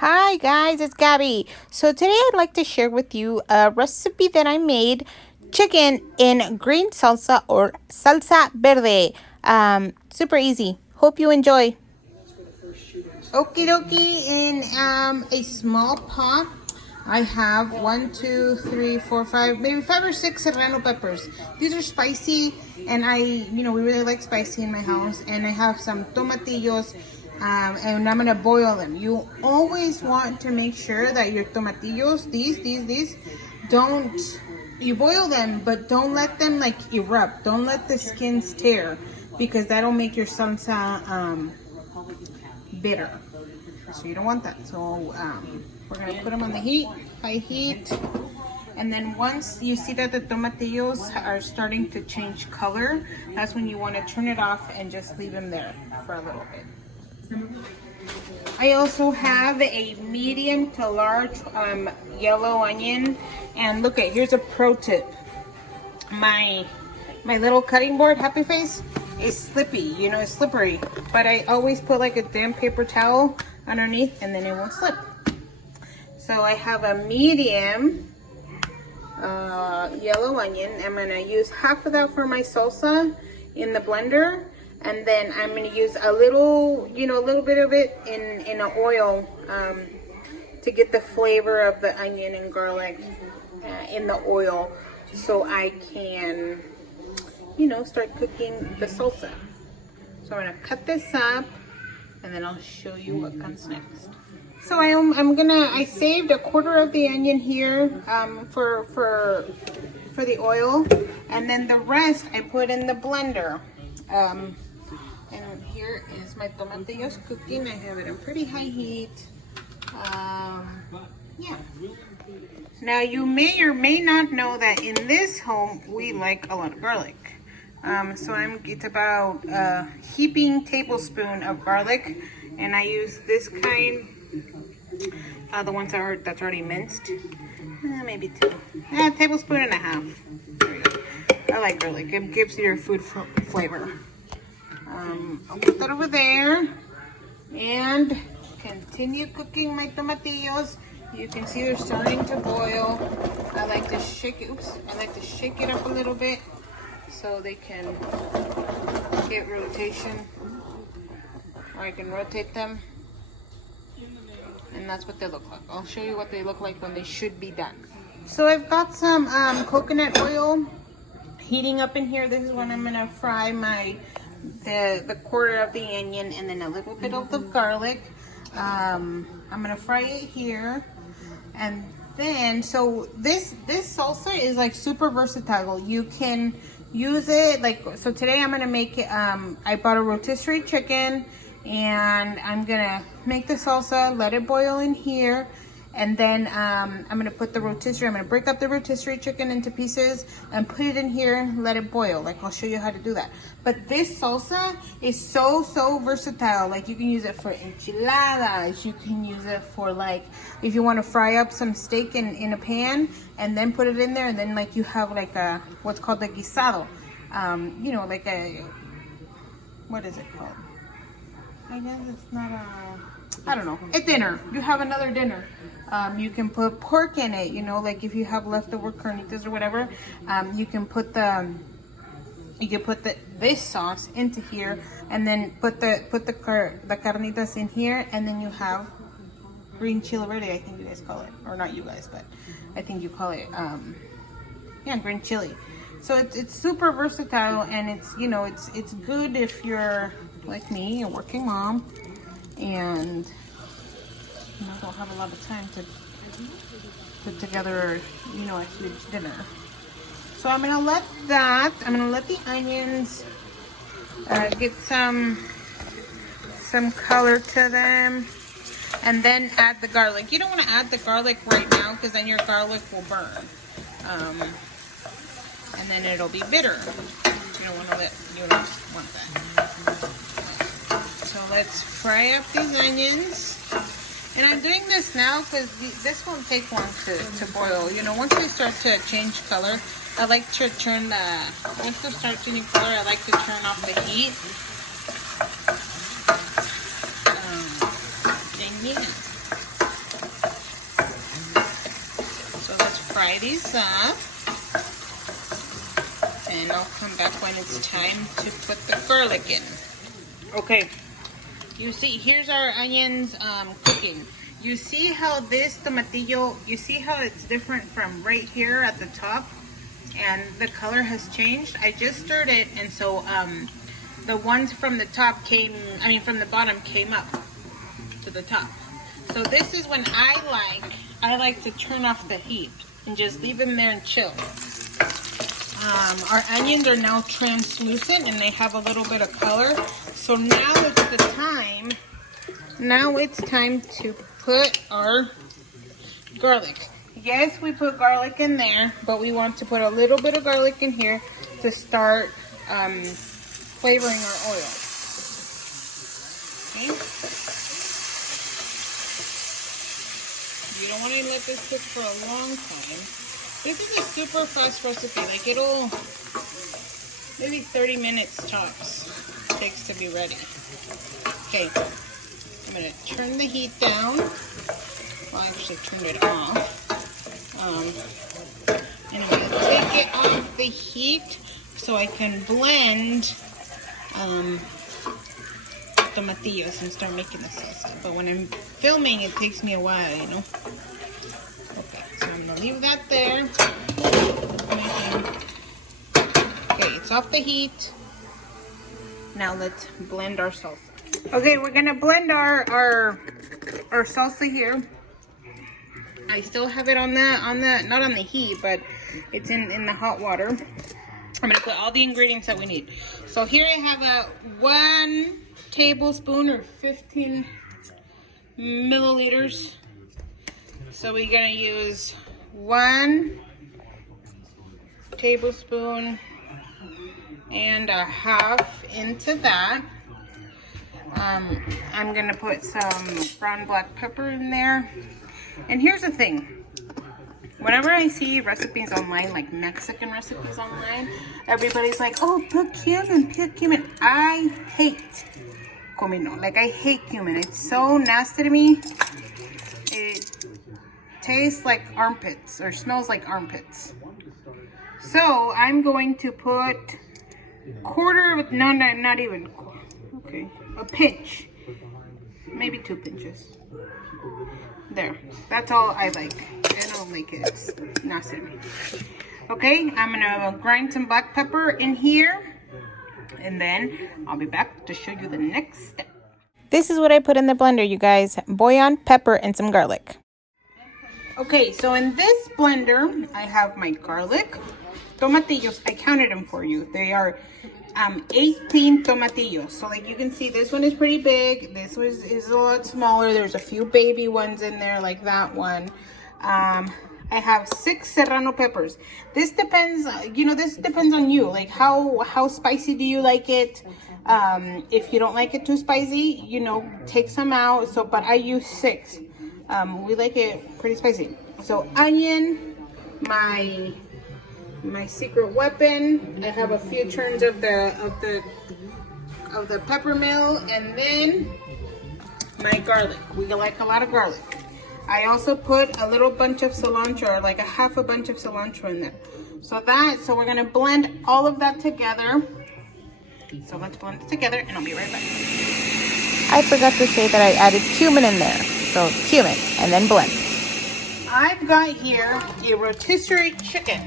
Hi guys, it's Gabby. So today I'd like to share with you a recipe that I made, chicken in green salsa or salsa verde. Super easy. Hope you enjoy. Okie dokie, in a small pot, I have 1, 2, 3, 4, 5, maybe 5 or 6 serrano peppers. These are spicy, and we really like spicy in my house. And I have some tomatillos, and I'm gonna boil them. You always want to make sure that your tomatillos, these, don't, you boil them, but don't let them like erupt. Don't let the skins tear, because that'll make your salsa bitter. So you don't want that. So we're gonna put them on the heat, high heat, and then once you see that the tomatillos are starting to change color, that's when you want to turn it off and just leave them there for a little bit. I also have a medium to large yellow onion, and look at, here's a pro tip. My little cutting board, Happy Face, is slippy, it's slippery, but I always put like a damp paper towel underneath and then it won't slip. So I have a medium yellow onion. I'm gonna use half of that for my salsa in the blender, and then I'm gonna use a little bit of it in an oil to get the flavor of the onion and garlic in the oil, so I can start cooking the salsa. So I'm gonna cut this up and then I'll show you what comes next. So I saved a quarter of the onion here for the oil, and then the rest I put in the blender. And here is my tomatillos cooking. I have it on pretty high heat. Yeah. Now you may or may not know that in this home we like a lot of garlic. So it's about a heaping tablespoon of garlic, and I use this kind, the ones that's already minced, maybe 2, tablespoon and a half. There you go. I like garlic; it gives your food flavor. I'll put that over there and continue cooking my tomatillos. You can see they're starting to boil. I like to shake it. I like to shake it up a little bit, so they can get rotation, or I can rotate them, and that's what they look like. I'll show you what they look like when they should be done. So I've got some coconut oil heating up in here. This is when I'm gonna fry the quarter of the onion and then a little bit of the garlic. I'm gonna fry it here, and then so this salsa is like super versatile. You can use it so today I'm gonna make it. I bought a rotisserie chicken, and I'm gonna make the salsa, let it boil in here, and then I'm gonna put I'm gonna break up the rotisserie chicken into pieces and put it in here, let it boil. I'll show you how to do that. But this salsa is so versatile. You can use it for enchiladas. You can use it for if you want to fry up some steak in a pan and then put it in there, and then you have a what's called a guisado. What is it called? I guess it's not I don't know. A dinner. You have another dinner. You can put pork in it, if you have leftover carnitas or whatever. You can put this sauce into here, and then put the carnitas in here, and then you have green chile verde, I think you guys call it, or not you guys, but I think you call it green chili. So it's super versatile, and it's good if you're like me, a working mom, and don't have a lot of time to put together a huge dinner. So I'm gonna let the onions get some color to them, and then add the garlic. You don't want to add the garlic right now, because then your garlic will burn, and then it'll be bitter. You don't want that. So let's fry up these onions. And I'm doing this now because this won't take long to boil. Once they start to change color, I like to turn once they start changing color, I like to turn off the heat. And yeah. fry these up. And I'll come back when it's time to put the garlic in. Okay, you see, here's our onions cooking. You see how this tomatillo, you see how it's different from right here at the top? And the color has changed. I just stirred it, and so the ones from the top from the bottom came up to the top. So this is when I like to turn off the heat and just leave them there and chill. Our onions are now translucent and they have a little bit of color. So now it's the time. Now it's time to put our garlic. Yes, we put garlic in there, but we want to put a little bit of garlic in here to start flavoring our oil. Okay. You don't want to let this cook for a long time. This is a super fast recipe. Like, it'll maybe 30 minutes tops it takes to be ready. Okay, I'm gonna turn the heat down. Well, I actually turned it off. And I'm gonna take it off the heat so I can blend tomatillos and start making the salsa. But when I'm filming, it takes me a while, you know. Okay, so I'm gonna leave that there. Okay, it's off the heat. Now let's blend our salsa. Okay, we're gonna blend our salsa here. I still have it on the not on the heat, but it's in the hot water. I'm gonna put all the ingredients that we need. So here I have a 1 tablespoon or 15 milliliters. So we're gonna use 1 tablespoon and a half into that. I'm gonna put some ground black pepper in there. And here's the thing. Whenever I see recipes online, like Mexican recipes online, everybody's like, oh, put cumin, put cumin. I hate comino. Like, I hate cumin. It's so nasty to me. It tastes like armpits or smells like armpits. So I'm going to put not even, okay, a pinch, maybe 2 pinches. There, that's all I like. I don't like it, it's nasty to me. Okay, I'm gonna grind some black pepper in here, and then I'll be back to show you the next step. This is what I put in the blender, you guys. Bouillon, pepper, and some garlic. Okay, so in this blender, I have my garlic, tomatillos. I counted them for you. They are 18 tomatillos. So like you can see, this one is pretty big. This one is a lot smaller. There's a few baby ones in there, like that one. I have 6 serrano peppers. This depends, this depends on you. Like how spicy do you like it? If you don't like it too spicy, take some out. So, but I use 6. We like it pretty spicy. So onion, my secret weapon. I have a few turns of the pepper mill, and then my garlic. We like a lot of garlic. I also put a little bunch of cilantro, like a half a bunch of cilantro in there. So we're gonna blend all of that together. So let's blend it together and I'll be right back. I forgot to say that I added cumin in there. So cumin and then blend. I've got here a rotisserie chicken.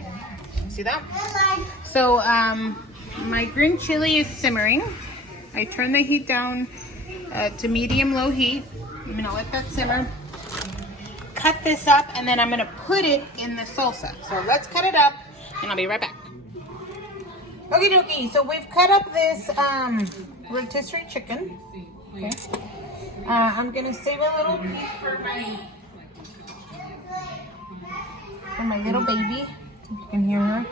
See that? So my green chili is simmering. I turn the heat down to medium-low heat. I'm gonna let that simmer. Cut this up, and then I'm gonna put it in the salsa. So let's cut it up, and I'll be right back. Okie dokie, so we've cut up this rotisserie chicken. Okay. I'm gonna save a little piece for my little baby. You can hear her.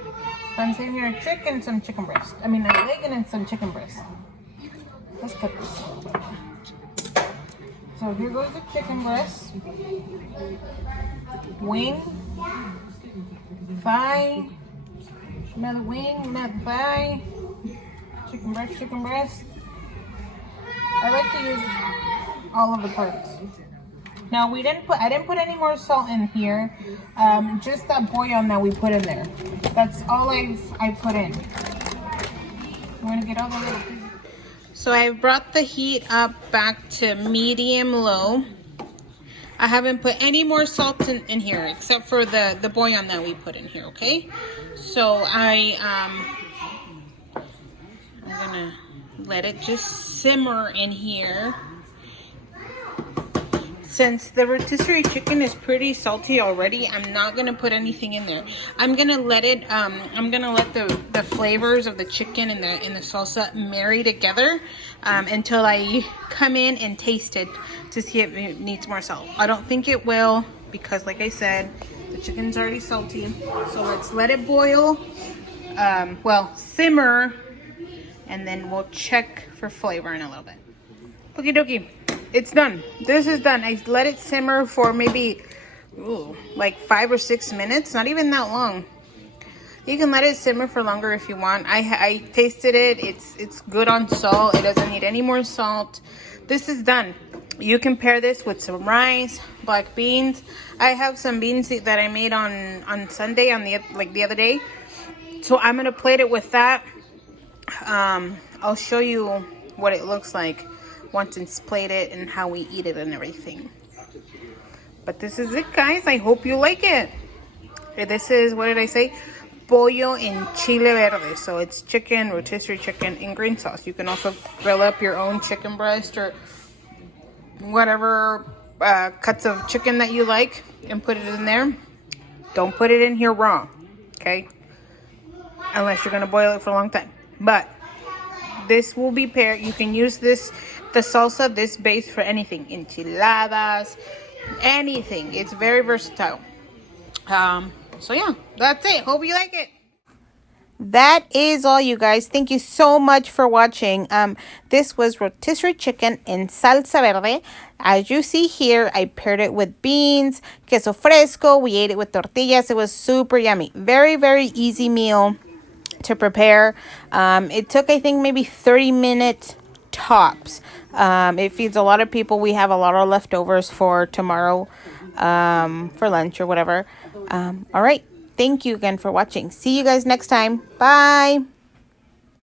So I'm saving her a chicken, some chicken breast. I mean, a leg and some chicken breast. Let's cut this. So here goes the chicken breast. Wing. Thigh. Another wing, another thigh. Chicken breast, chicken breast. I like to use all of the parts. Now I didn't put any more salt in here. Just that bouillon that we put in there. That's all I put in. I'm gonna get all the little pieces. So I brought the heat up back to medium low. I haven't put any more salt in here except for the bouillon that we put in here, okay? So I'm gonna let it just simmer in here. Since the rotisserie chicken is pretty salty already, I'm not gonna put anything in there. I'm gonna let it. I'm gonna let the flavors of the chicken and the salsa marry together until I come in and taste it to see if it needs more salt. I don't think it will because, like I said, the chicken's already salty. So let's let it boil. Well, simmer, and then we'll check for flavor in a little bit. Okie dokie. It's done. This is done. I let it simmer for maybe like 5 or 6 minutes. Not even that long. You can let it simmer for longer if you want. I tasted it. It's good on salt. It doesn't need any more salt. This is done. You can pair this with some rice, black beans. I have some beans that I made on Sunday the other day. So I'm gonna plate it with that. I'll show you what it looks like once it's plated and how we eat it and everything. But this is it, guys. I hope you like it. This is, what did I say? Pollo en chile verde. So it's chicken, rotisserie chicken, and green sauce. You can also grill up your own chicken breast or whatever cuts of chicken that you like and put it in there. Don't put it in here raw, okay? Unless you're gonna boil it for a long time. But this will be paired. You can use the salsa, this base, for anything. Enchiladas, anything. It's very versatile. So yeah, that's it. Hope you like it. That is all, you guys. Thank you so much for watching. This was rotisserie chicken in salsa verde. As you see here, I paired it with beans, queso fresco. We ate it with tortillas. It was super yummy. Very, very easy meal to prepare. It took, I think, maybe 30 minutes tops. It feeds a lot of people. We have a lot of leftovers for tomorrow, for lunch or whatever. All right. Thank you again for watching. See you guys next time. Bye.